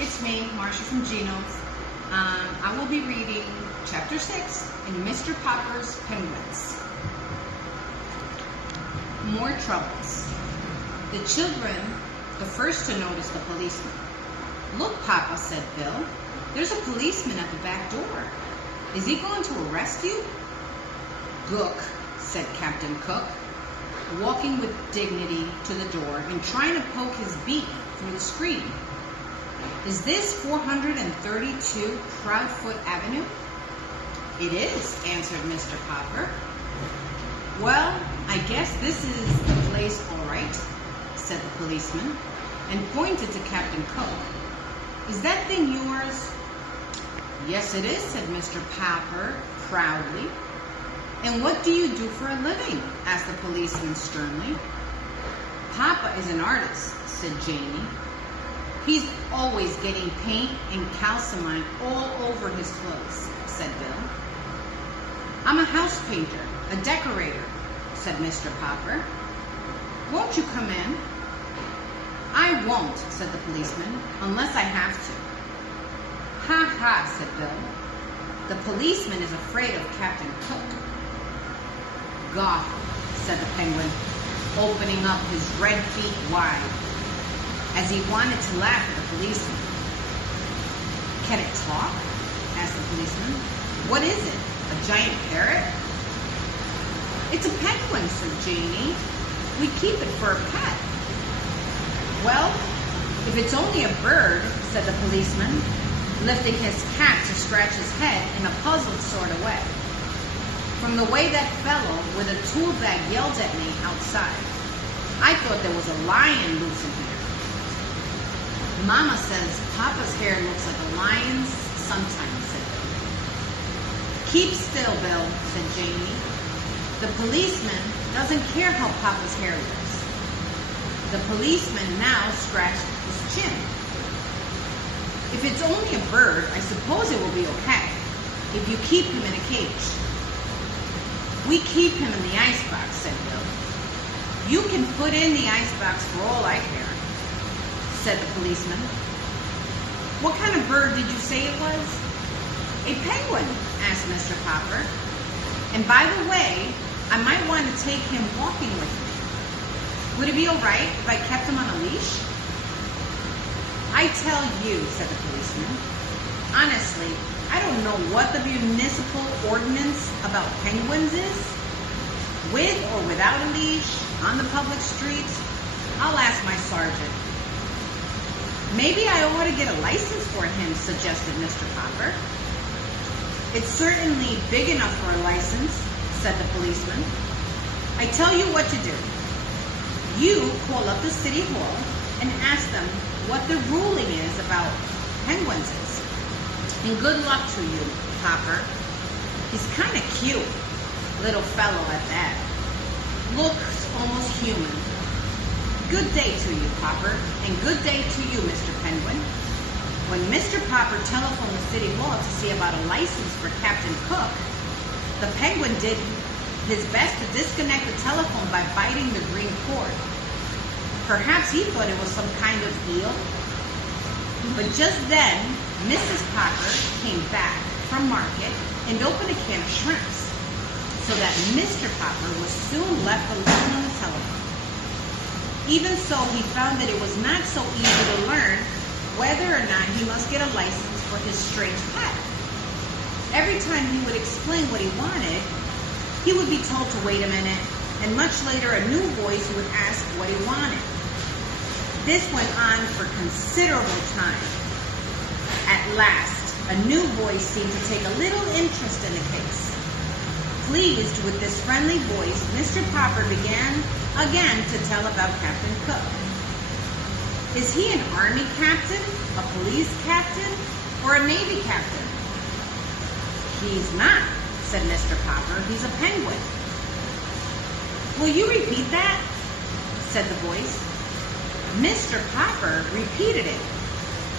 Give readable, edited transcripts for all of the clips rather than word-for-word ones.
It's me, Marcia from Gino's. I will be reading Chapter 6 in Mr. Popper's Penguins. More troubles. The children, the first to notice the policeman. "Look, Papa," said Bill. "There's a policeman at the back door. Is he going to arrest you?" "Gook," said Captain Cook, walking with dignity to the door and trying to poke his beak through the screen. "Is this 432 Proudfoot Avenue?" "It is," answered Mr. Popper. "Well, I guess this is the place all right," said the policeman, and pointed to Captain Cook. "Is that thing yours?" "Yes, it is," said Mr. Popper proudly. "And what do you do for a living?" asked the policeman sternly. "Papa is an artist," said Janie. "He's always getting paint and calcimine all over his clothes," said Bill. "I'm a house painter, a decorator," said Mr. Popper. "Won't you come in?" "I won't," said the policeman, "unless I have to." "Ha ha," said Bill. "The policeman is afraid of Captain Cook." "Gah," said the penguin, opening up his red beak wide, as he wanted to laugh at the policeman. "Can it talk?" asked the policeman. "What is it, a giant parrot?" "It's a penguin," said Janie. "We keep it for a pet." "Well, if it's only a bird," said the policeman, lifting his cap to scratch his head in a puzzled sort of way. "From the way that fellow with a tool bag yelled at me outside, I thought there was a lion loose in here." "Mama says Papa's hair looks like a lion's sometimes," said Bill. "Keep still, Bill," said Janie. "The policeman doesn't care how Papa's hair looks." The policeman now scratched his chin. "If it's only a bird, I suppose it will be okay, if you keep him in a cage." "We keep him in the icebox," said Bill. "You can put in the icebox for all I care," said the policeman. "What kind of bird did you say it was?" "A penguin," asked Mr. Popper. "And by the way, I might want to take him walking with me. Would it be all right if I kept him on a leash?" "I tell you," said the policeman, "honestly, I don't know what the municipal ordinance about penguins is. With or without a leash, on the public streets, I'll ask my sergeant." "Maybe I ought to get a license for him," suggested Mr. Popper. "It's certainly big enough for a license," said the policeman. "I tell you what to do. You call up the city hall and ask them what the ruling is about penguins is. And good luck to you, Popper. He's kind of cute, little fellow at that. Looks almost human. Good day to you, Popper, and good day to you, Mr. Penguin." When Mr. Popper telephoned the city hall to see about a license for Captain Cook, the penguin did his best to disconnect the telephone by biting the green cord. Perhaps he thought it was some kind of eel. But just then, Mrs. Popper came back from market and opened a can of shrimps, so that Mr. Popper was soon left alone on the telephone. Even so, he found that it was not so easy to learn whether or not he must get a license for his strange pet. Every time he would explain what he wanted, he would be told to wait a minute, and much later a new voice would ask what he wanted. This went on for considerable time. At last, a new voice seemed to take a little interest in the case. Pleased with this friendly voice, Mr. Popper began again to tell about Captain Cook. "Is he an army captain, a police captain, or a navy captain?" "He's not," said Mr. Popper. "He's a penguin." "Will you repeat that?" said the voice. Mr. Popper repeated it.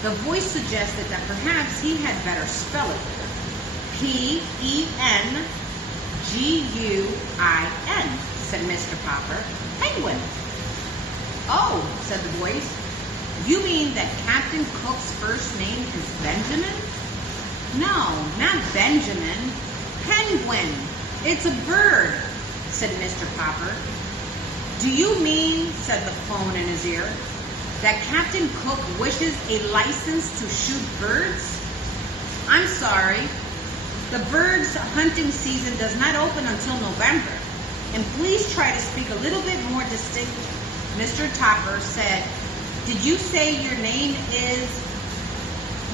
The voice suggested that perhaps he had better spell it. Penguin, said Mr. Popper. "Penguin." "Oh," said the voice. You mean that Captain Cook's first name is Benjamin? No, not Benjamin. Penguin. It's a bird, said Mr. Popper. Do you mean, said the phone in his ear, that Captain Cook wishes a license to shoot birds? I'm sorry. The bird's hunting season does not open until November. And please try to speak a little bit more distinctly. Mr. Topper said, did you say your name is?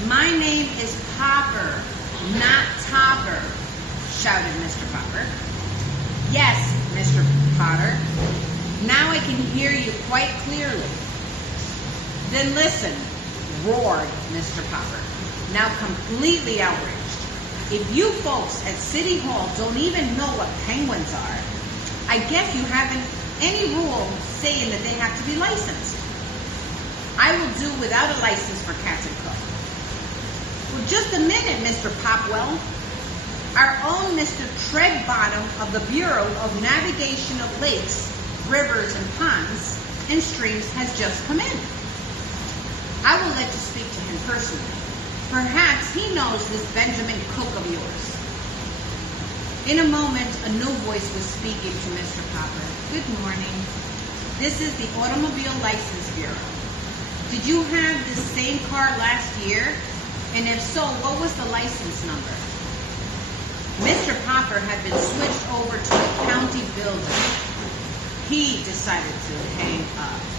My name is Popper, not Topper, shouted Mr. Popper. Yes, Mr. Potter. Now I can hear you quite clearly. Then listen, roared Mr. Popper, now completely outraged. If you folks at City Hall don't even know what penguins are, I guess you haven't any rule saying that they have to be licensed. I will do without a license for Captain Cook. Well, just a minute, Mr. Popwell. Our own Mr. Treadbottom of the Bureau of Navigation of Lakes, Rivers, and Ponds and Streams has just come in. I will let you speak to him personally. Perhaps he knows this Benjamin Cook of yours. In a moment, a new voice was speaking to Mr. Popper. Good morning. This is the Automobile License Bureau. Did you have this same car last year? And if so, what was the license number? Mr. Popper had been switched over to a county building. He decided to hang up.